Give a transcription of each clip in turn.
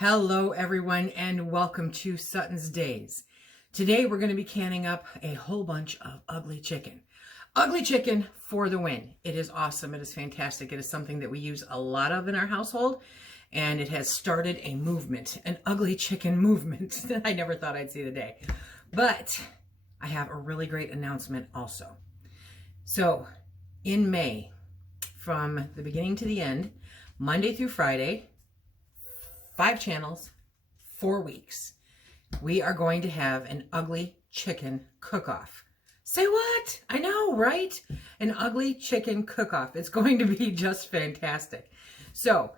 Hello everyone and welcome to SuttonsDaze. Today we're going to be canning up a whole bunch of ugly chicken. Ugly chicken for the win. It is awesome. It is fantastic. It is something that we use a lot of in our household, and it has started a movement, an ugly chicken movement that I never thought I'd see the day. But I have a really great announcement also. So in May, from the beginning to the end, Monday through Friday, 5 channels, 4 weeks, we are going to have an ugly chicken cook-off. Say what? I know, right? An ugly chicken cook-off. It's going to be just fantastic. So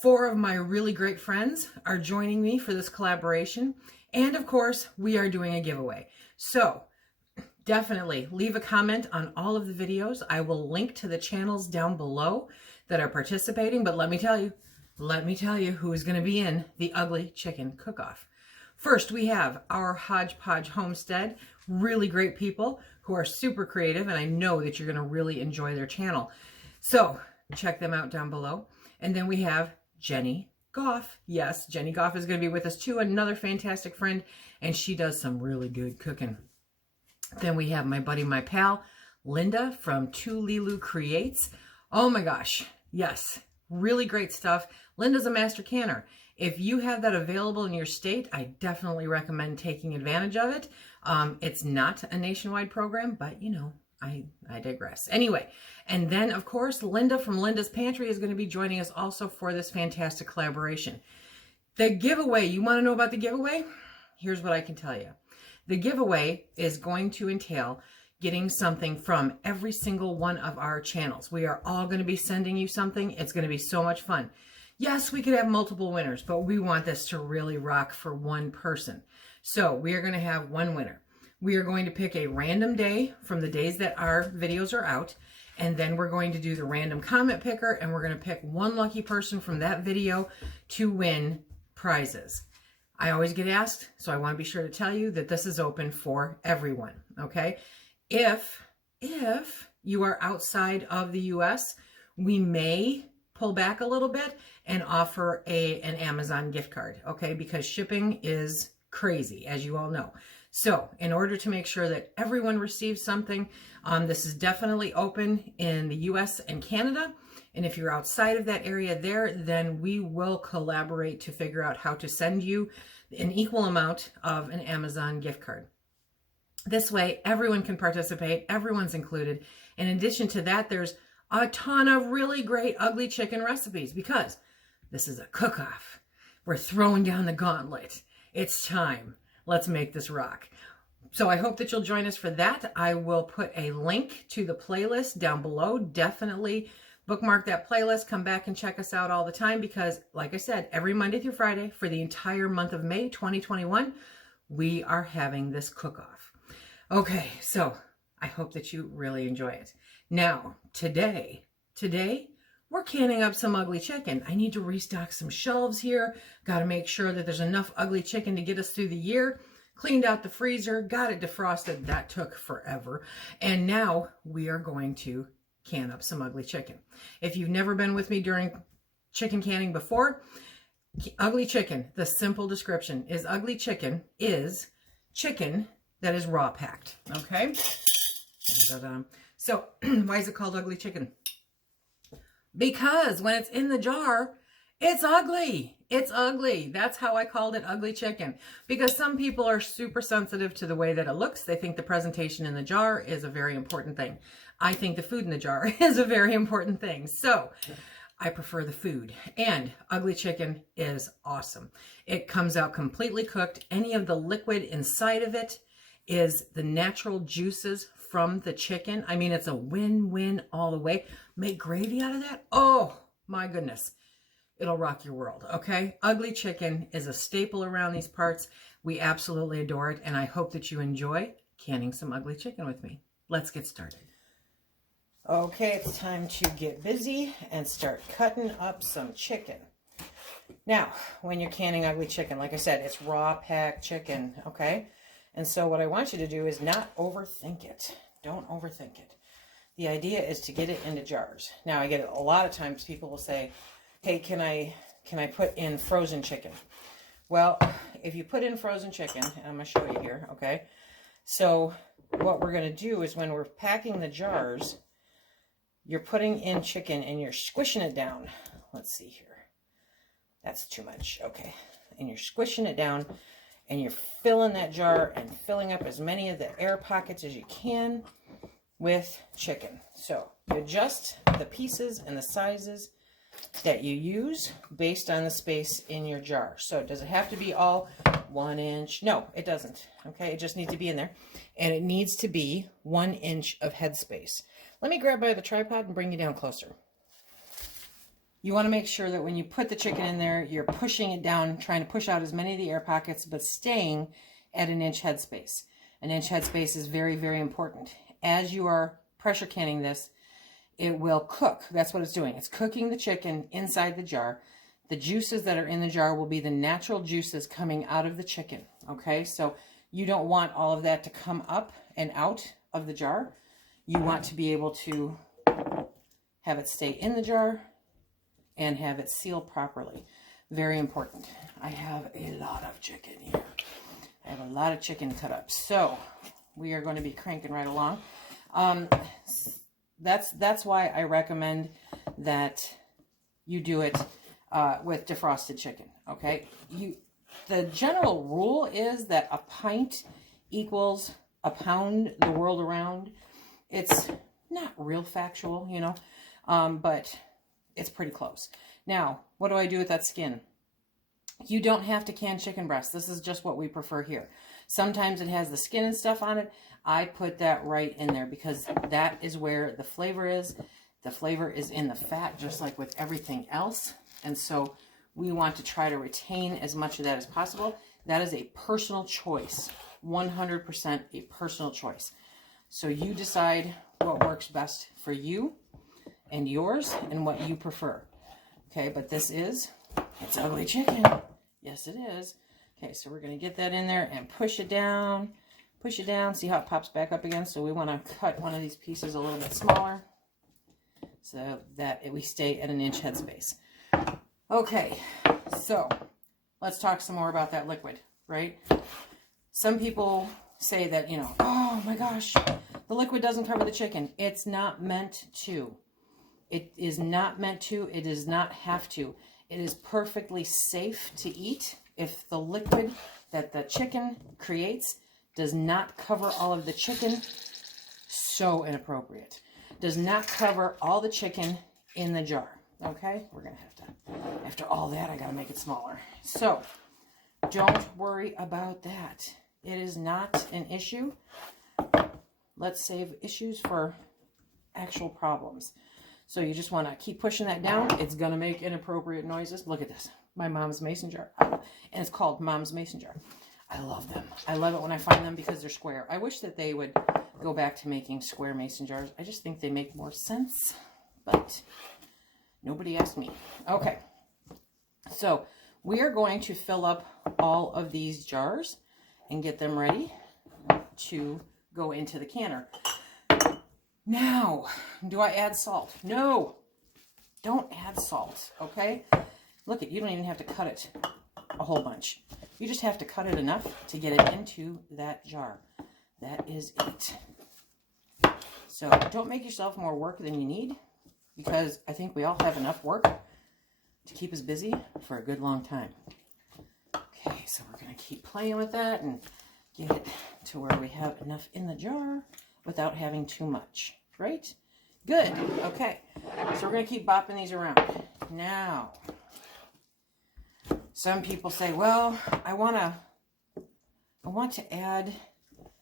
4 of my really great friends are joining me for this collaboration. And of course, we are doing a giveaway. So definitely leave a comment on all of the videos. I will link to the channels down below that are participating. But let me tell you who is going to be in the ugly chicken cook-off. First, we have our Hodgepodge Homestead, really great people who are super creative, and I know that you're going to really enjoy their channel. So check them out down below. And then we have Jenny Goff. Yes, Jenny Goff is going to be with us too, another fantastic friend, and she does some really good cooking. Then we have my buddy, my pal, Linda from Two Lilu Creates. Oh my gosh, yes, really great stuff. Linda's a master canner. If you have that available in your state, I definitely recommend taking advantage of it. It's not a nationwide program, but you know, I digress. Anyway, and then of course, Linda from Linda's Pantry is going to be joining us also for this fantastic collaboration. The giveaway, you want to know about the giveaway? Here's what I can tell you. The giveaway is going to entail getting something from every single one of our channels. We are all going to be sending you something. It's going to be so much fun. Yes, we could have multiple winners, but we want this to really rock for one person. So we are going to have one winner. We are going to pick a random day from the days that our videos are out, and then we're going to do the random comment picker, and we're going to pick one lucky person from that video to win prizes. I always get asked, so I want to be sure to tell you that this is open for everyone, okay? If you are outside of the US, we may pull back a little bit and offer an Amazon gift card, okay? Because shipping is crazy, as you all know. So in order to make sure that everyone receives something, this is definitely open in the US and Canada. And if you're outside of that area there, then we will collaborate to figure out how to send you an equal amount of an Amazon gift card. This way, everyone can participate, everyone's included. In addition to that, there's a ton of really great ugly chicken recipes because this is a cook-off. We're throwing down the gauntlet. It's time. Let's make this rock. So I hope that you'll join us for that. I will put a link to the playlist down below. Definitely bookmark that playlist. Come back and check us out all the time because, like I said, every Monday through Friday for the entire month of May 2021, we are having this cook-off. Okay, so I hope that you really enjoy it. Now, today, we're canning up some ugly chicken. I need to restock some shelves here. Got to make sure that there's enough ugly chicken to get us through the year. Cleaned out the freezer, got it defrosted. That took forever. And now we are going to can up some ugly chicken. If you've never been with me during chicken canning before, ugly chicken, the simple description is ugly chicken is chicken that is raw packed, okay? So why is it called ugly chicken? Because when it's in the jar, it's ugly. It's ugly. That's how I called it ugly chicken. Because some people are super sensitive to the way that it looks. They think the presentation in the jar is a very important thing. I think the food in the jar is a very important thing. So I prefer the food. And ugly chicken is awesome. It comes out completely cooked. Any of the liquid inside of it is the natural juices from the chicken. I mean, it's a win-win all the way. Make gravy out of that? Oh, my goodness. It'll rock your world, okay? Ugly chicken is a staple around these parts. We absolutely adore it, and I hope that you enjoy canning some ugly chicken with me. Let's get started. Okay, it's time to get busy and start cutting up some chicken. Now, when you're canning ugly chicken, like I said, it's raw packed chicken, okay? And so what I want you to do is not overthink it. Don't overthink it. The idea is to get it into jars. Now, I get it a lot of times people will say, hey, can I can I put in frozen chicken? Well, if you put in frozen chicken, and I'm going to show you here, okay? So what we're going to do is when we're packing the jars, you're putting in chicken and you're squishing it down. Let's see here. That's too much. Okay. And you're squishing it down and you're filling that jar and filling up as many of the air pockets as you can with chicken. So you adjust the pieces and the sizes that you use based on the space in your jar. So does it have to be all 1 inch? No, it doesn't. Okay, it just needs to be in there. And it needs to be 1 inch of headspace. Let me grab by the tripod and bring you down closer. You want to make sure that when you put the chicken in there, you're pushing it down, trying to push out as many of the air pockets, but staying at 1 inch headspace. 1 inch headspace is very, very important. As you are pressure canning this, it will cook. That's what it's doing. It's cooking the chicken inside the jar. The juices that are in the jar will be the natural juices coming out of the chicken. Okay, so you don't want all of that to come up and out of the jar. You want to be able to have it stay in the jar and have it sealed properly. Very important. I have a lot of chicken here. I have a lot of chicken cut up. So we are going to be cranking right along. That's why I recommend that you do it with defrosted chicken. Okay. The general rule is that a pint equals a pound the world around. It's not real factual, you know, but it's pretty close. Now, what do I do with that skin? You don't have to can chicken breast. This is just what we prefer here. Sometimes it has the skin and stuff on it. I put that right in there because that is where the flavor is. The flavor is in the fat, just like with everything else. And so we want to try to retain as much of that as possible. That is a personal choice, 100% a personal choice. So you decide what works best for you and yours and what you prefer. Okay, but this is, it's ugly chicken. Yes, it is. Okay, so we're going to get that in there and push it down. Push it down. See how it pops back up again? So we want to cut one of these pieces a little bit smaller so that we stay at 1 inch headspace. Okay, so let's talk some more about that liquid, right? Some people say that, you know, oh my gosh, the liquid doesn't cover the chicken. It's not meant to. It is not meant to. It does not have to. It is perfectly safe to eat if the liquid that the chicken creates does not cover all of the chicken. So inappropriate. Does not cover all the chicken in the jar. Okay? We're going to have to, after all that, I got to make it smaller. So, don't worry about that. It is not an issue. Let's save issues for actual problems. So you just want to keep pushing that down. It's going to make inappropriate noises. Look at this. My mom's mason jar. And it's called Mom's Mason Jar. I love them. I love it when I find them because they're square. I wish that they would go back to making square mason jars. I just think they make more sense. But nobody asked me. Okay. So we are going to fill up all of these jars and get them ready to go into the canner. Now, do I add salt? No, don't add salt, okay? Look, you don't even have to cut it a whole bunch. You just have to cut it enough to get it into that jar. That is it. So don't make yourself more work than you need, because I think we all have enough work to keep us busy for a good long time. Okay, so we're going to keep playing with that and get it to where we have enough in the jar without having too much, right? Good. Okay, so we're going to keep bopping these around. Now, some people say, well, I want to add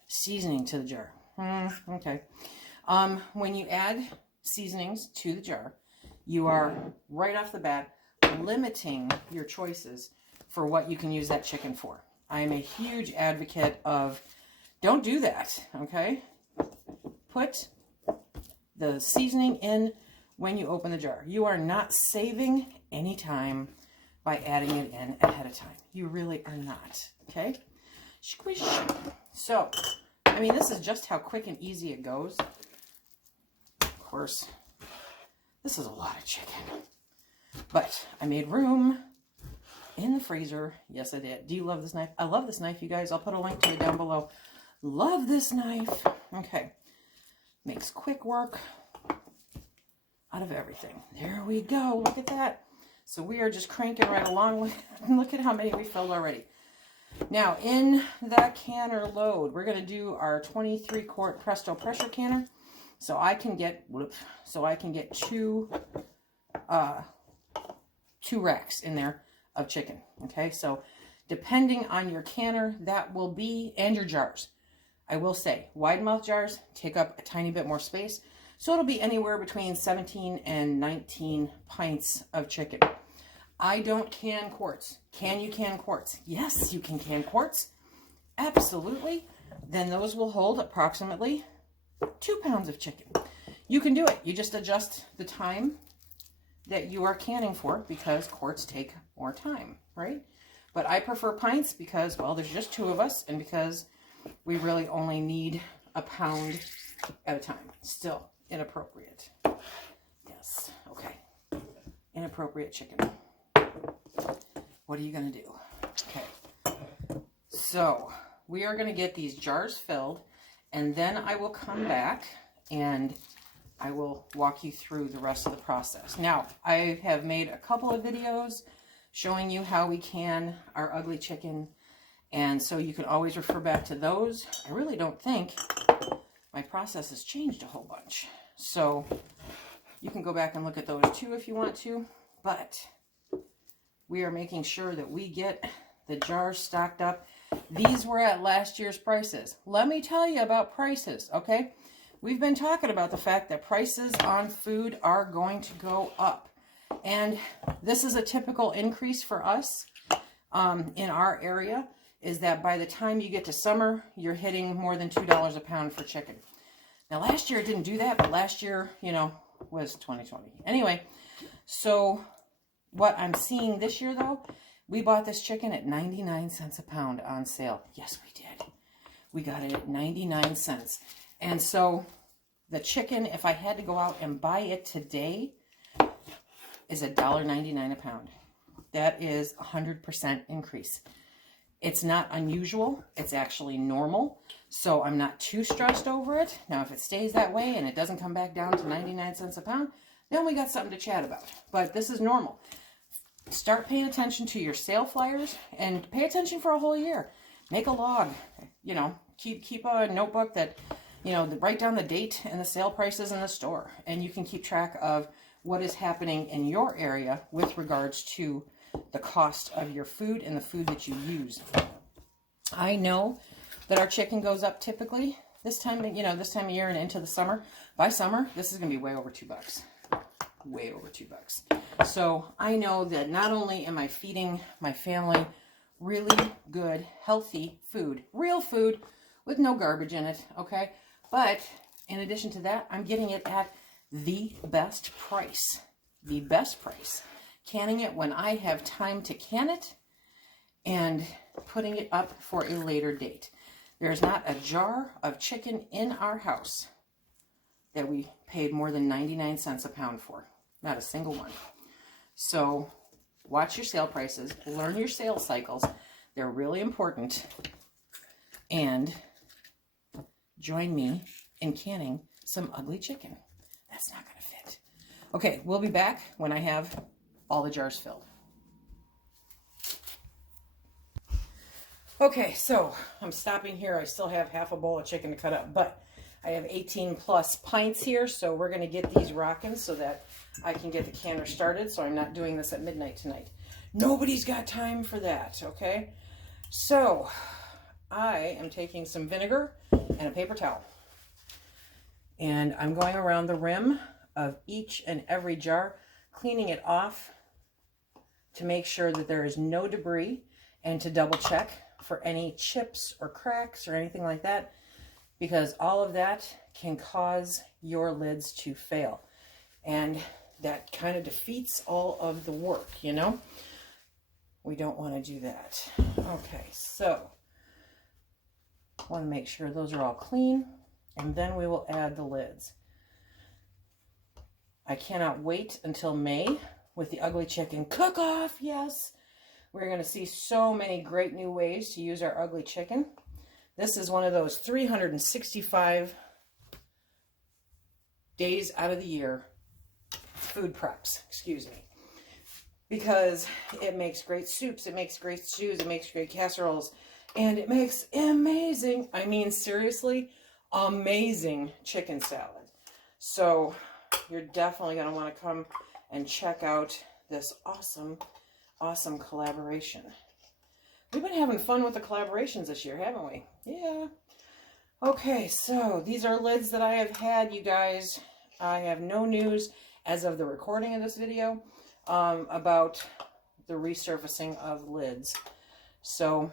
seasoning to the jar. Okay. When you add seasonings to the jar, you are right off the bat limiting your choices for what you can use that chicken for. I am a huge advocate of don't do that, okay? Put the seasoning in when you open the jar. You are not saving any time by adding it in ahead of time. You really are not, okay? Squish. So, I mean, this is just how quick and easy it goes. Of course, this is a lot of chicken. But I made room in the freezer. Yes, I did. Do you love this knife? I love this knife, you guys. I'll put a link to it down below. Love this knife. Okay. Makes quick work out of everything. There we go. Look at that. So we are just cranking right along. Look at how many we filled already. Now, in that canner load, we're going to do our 23-quart Presto pressure canner. So I can get, two racks in there of chicken. Okay, so depending on your canner, that will be, and your jars. I will say, wide mouth jars take up a tiny bit more space. So it'll be anywhere between 17 and 19 pints of chicken. I don't can quarts. Can you can quarts? Yes, you can can quarts. Absolutely. Then those will hold approximately 2 pounds of chicken. You can do it. You just adjust the time that you are canning for, because quarts take more time, right? But I prefer pints because, well, there's just 2 of us, and because we really only need a pound at a time. Still inappropriate. Yes. Okay. Inappropriate chicken. What are you going to do? Okay. So we are going to get these jars filled, and then I will come back and I will walk you through the rest of the process. Now, I have made a couple of videos showing you how we can our ugly chicken, and so you can always refer back to those. I really don't think my process has changed a whole bunch, so you can go back and look at those too if you want to, but we are making sure that we get the jars stocked up. These were at last year's prices. Let me tell you about prices, okay? We've been talking about the fact that prices on food are going to go up. And this is a typical increase for us in our area, is that by the time you get to summer, you're hitting more than $2 a pound for chicken. Now, last year it didn't do that, but last year, you know, was 2020. Anyway, so what I'm seeing this year, though, we bought this chicken at 99 cents a pound on sale. Yes, we did. We got it at 99 cents. And so the chicken, if I had to go out and buy it today, is $1.99 a pound. That is 100% increase. It's not unusual. It's actually normal. So I'm not too stressed over it. Now, if it stays that way and it doesn't come back down to 99 cents a pound, then we got something to chat about. But this is normal. Start paying attention to your sale flyers and pay attention for a whole year. Make a log, you know, keep a notebook that, you know, write down the date and the sale prices in the store, and you can keep track of what is happening in your area with regards to the cost of your food and the food that you use. I know that our chicken goes up typically this time, you know, this time of year and into the summer. By summer, this is going to be way over $2. Way over $2. So I know that not only am I feeding my family really good, healthy food, real food with no garbage in it, okay? But in addition to that, I'm getting it at the best price. The best price. Canning it when I have time to can it and putting it up for a later date. There's not a jar of chicken in our house that we paid more than 99 cents a pound for. Not a single one. So watch your sale prices, learn your sales cycles. They're really important. And join me in canning some ugly chicken. That's not going to fit. Okay, we'll be back when I have all the jars filled. Okay, so I'm stopping here. I still have half a bowl of chicken to cut up, but I have 18 plus pints here, so we're going to get these rocking so that I can get the canner started, so I'm not doing this at midnight tonight. Nobody's got time for that, okay? So I am taking some vinegar and a paper towel, and I'm going around the rim of each and every jar, cleaning it off to make sure that there is no debris and to double check for any chips or cracks or anything like that, because all of that can cause your lids to fail. And that kind of defeats all of the work, you know? We don't want to do that. Okay, so I want to make sure those are all clean, and then we will add the lids. I cannot wait until May with the ugly chicken cook-off, yes. We're going to see so many great new ways to use our ugly chicken. This is one of those 365 days out of the year food preps, excuse me, because it makes great soups, it makes great stews, it makes great casseroles, and it makes amazing, I mean seriously, amazing chicken salad. So you're definitely going to want to come and check out this awesome collaboration. We've been having fun with the collaborations this year, haven't we? Yeah. Okay, so these are lids that I have had, you guys. I have no news as of the recording of this video about the resurfacing of lids. So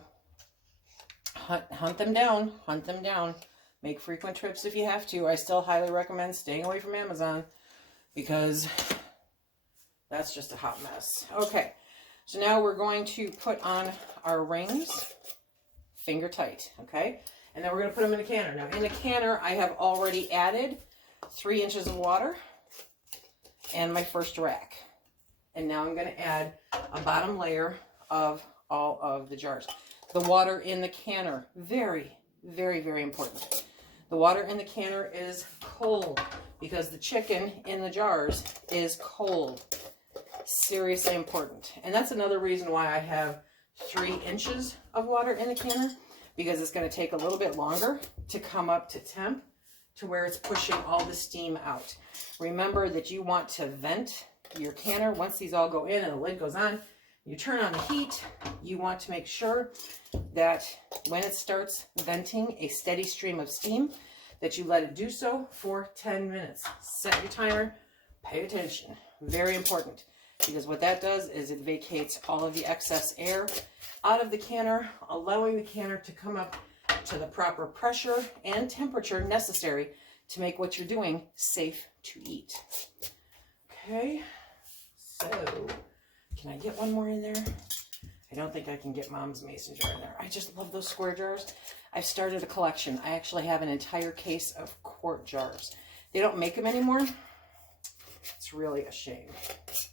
hunt them down, hunt them down. Make frequent trips if you have to. I still highly recommend staying away from Amazon because that's just a hot mess. Okay, so now we're going to put on our rings, finger tight, okay? And then we're going to put them in a canner. Now, in the canner, I have already added 3 inches of water and my first rack. And now I'm going to add a bottom layer of all of the jars. The water in the canner, very, very, very important. The water in the canner is cold because the chicken in the jars is cold. Seriously important. And that's another reason why I have 3 inches of water in the canner, because it's going to take a little bit longer to come up to temp to where it's pushing all the steam out. Remember that you want to vent your canner once these all go in and the lid goes on. You turn on the heat. You want to make sure that when it starts venting a steady stream of steam, that you let it do so for 10 minutes. Set your timer. Pay attention. Very important, because what that does is it vacates all of the excess air out of the canner, allowing the canner to come up to the proper pressure and temperature necessary to make what you're doing safe to eat. Okay, so can I get one more in there? I don't think I can get Mom's mason jar in there. I just love those square jars. I've started a collection. I actually have an entire case of quart jars. They don't make them anymore. It's really a shame.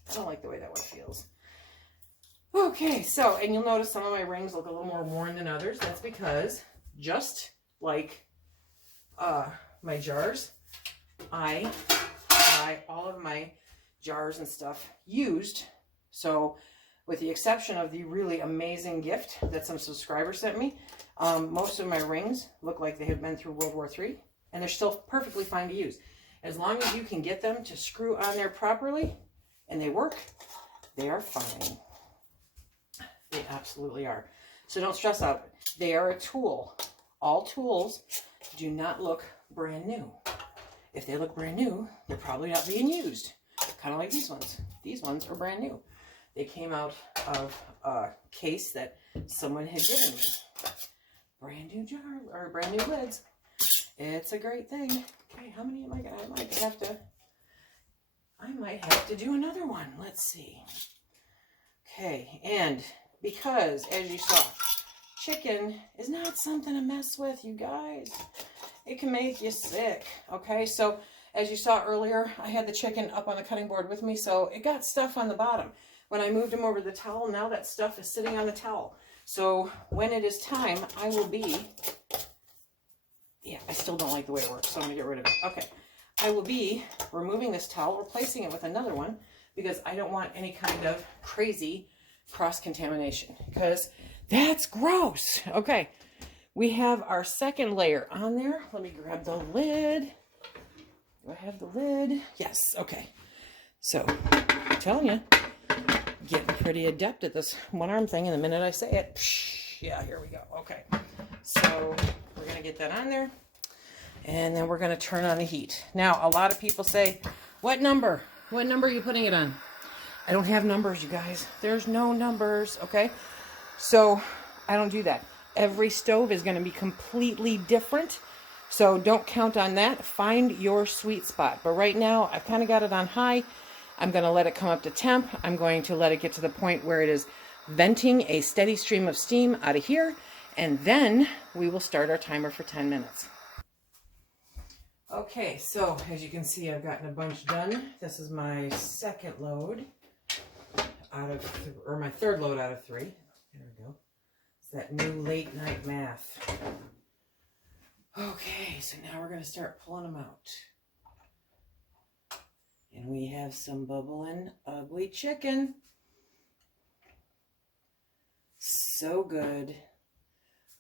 I don't like the way that one feels. Okay, so, and you'll notice some of my rings look a little more worn than others. That's because, just like my jars, I buy all of my jars and stuff used. So, with the exception of the really amazing gift that some subscribers sent me, most of my rings look like they have been through World War III, and they're still perfectly fine to use. As long as you can get them to screw on there properly and they work, they are fine. They absolutely are. So don't stress out. They are a tool. All tools do not look brand new. If they look brand new, they're probably not being used. Kind of like these ones. These ones are brand new. They came out of a case that someone had given me. Brand new jar, or brand new lids. It's a great thing. Okay, how many am I gonna? I might have to do another one. Let's see. Okay, and because, as you saw, chicken is not something to mess with, you guys. It can make you sick. Okay, so as you saw earlier, I had the chicken up on the cutting board with me, so it got stuff on the bottom. When I moved him over to the towel, now that stuff is sitting on the towel. So when it is time, I will be... Yeah, I still don't like the way it works, so I'm going to get rid of it. Okay, I will be removing this towel, replacing it with another one, because I don't want any kind of crazy cross-contamination, because that's gross. Okay, we have our second layer on there. Let me grab the lid. Do I have the lid? Yes, okay. So, I'm telling you, getting pretty adept at this one-arm thing, and the minute I say it, psh, yeah, here we go. Okay, so... we're going to get that on there, and then we're going to turn on the heat. Now, a lot of people say, what number? What number are you putting it on? I don't have numbers, you guys. There's no numbers, okay? So, I don't do that. Every stove is going to be completely different, so don't count on that. Find your sweet spot. But right now, I've kind of got it on high. I'm going to let it come up to temp. I'm going to let it get to the point where it is venting a steady stream of steam out of here. And then we will start our timer for 10 minutes. Okay, so as you can see, I've gotten a bunch done. This is my second load out of, or my third load out of 3. There we go. It's that new late night math. Okay, so now we're going to start pulling them out. And we have some bubbling ugly chicken. So good.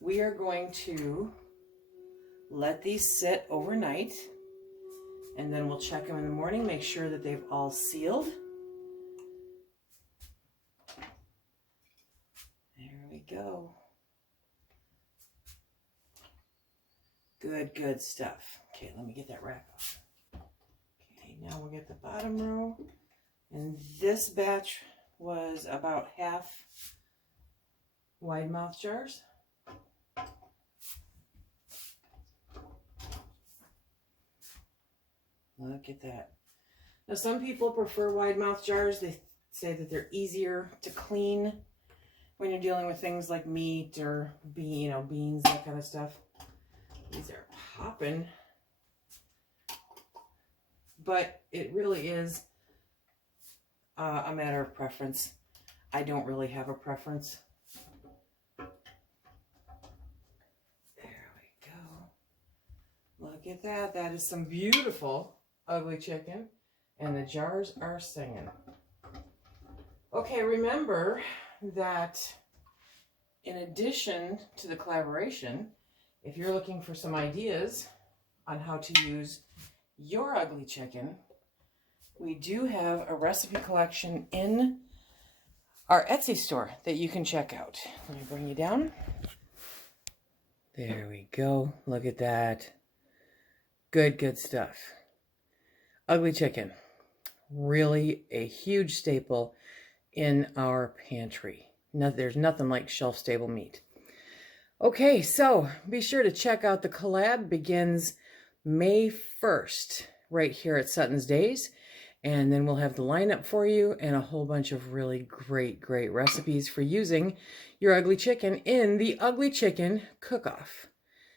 We are going to let these sit overnight, and then we'll check them in the morning, make sure that they've all sealed. There we go. Good, good stuff. Okay, let me get that rack off. Okay, now we'll get the bottom row. And this batch was about half wide mouth jars. Look at that. Now some people prefer wide mouth jars. They say that they're easier to clean when you're dealing with things like meat or beans, that kind of stuff. These are popping. But it really is a matter of preference. I don't really have a preference. There we go. Look at that. That is some beautiful ugly chicken. And the jars are singing. Okay, remember that in addition to the collaboration, if you're looking for some ideas on how to use your ugly chicken, we do have a recipe collection in our Etsy store that you can check out. Let me bring you down. There we go. Look at that. Good, good stuff. Ugly chicken. Really a huge staple in our pantry. There's nothing like shelf-stable meat. Okay, so be sure to check out the collab. Begins May 1st right here at SuttonsDaze. And then we'll have the lineup for you and a whole bunch of really great, great recipes for using your ugly chicken in the Ugly Chicken Cook-Off.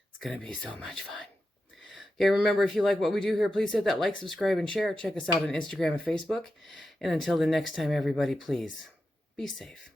It's going to be so much fun. Okay, remember, if you like what we do here, please hit that like, subscribe, and share. Check us out on Instagram and Facebook. And until the next time, everybody, please be safe.